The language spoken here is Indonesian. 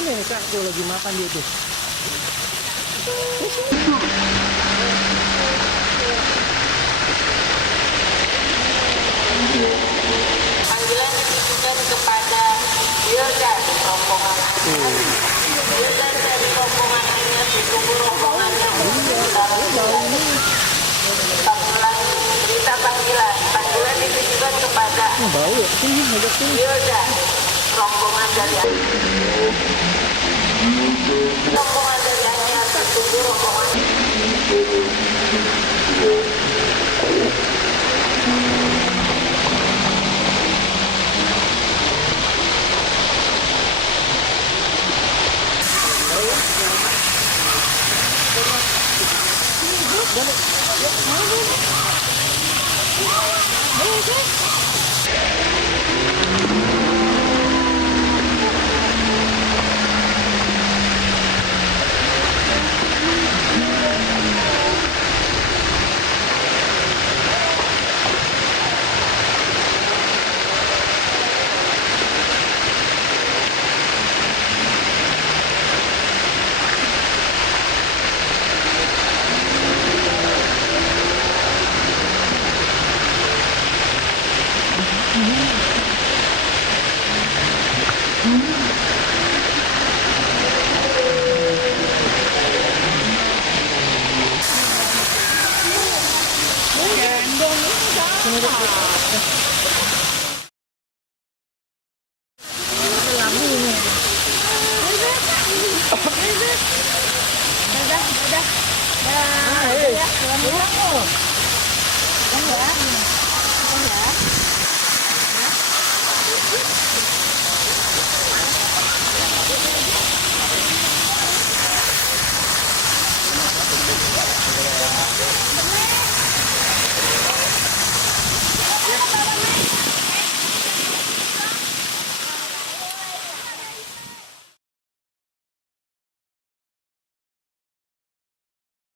Ini kak tuh lagi makan dia tuh. Panggilan ditujukan kepada Wildan rombongan Wildan dari rombongan ini ditunggu rombongan yang berita panggilan ditujukan kepada Bau ya? Sini, ngajak sini. Wildan rombongan dari Anyar ditunggu rombongan. Gendong ini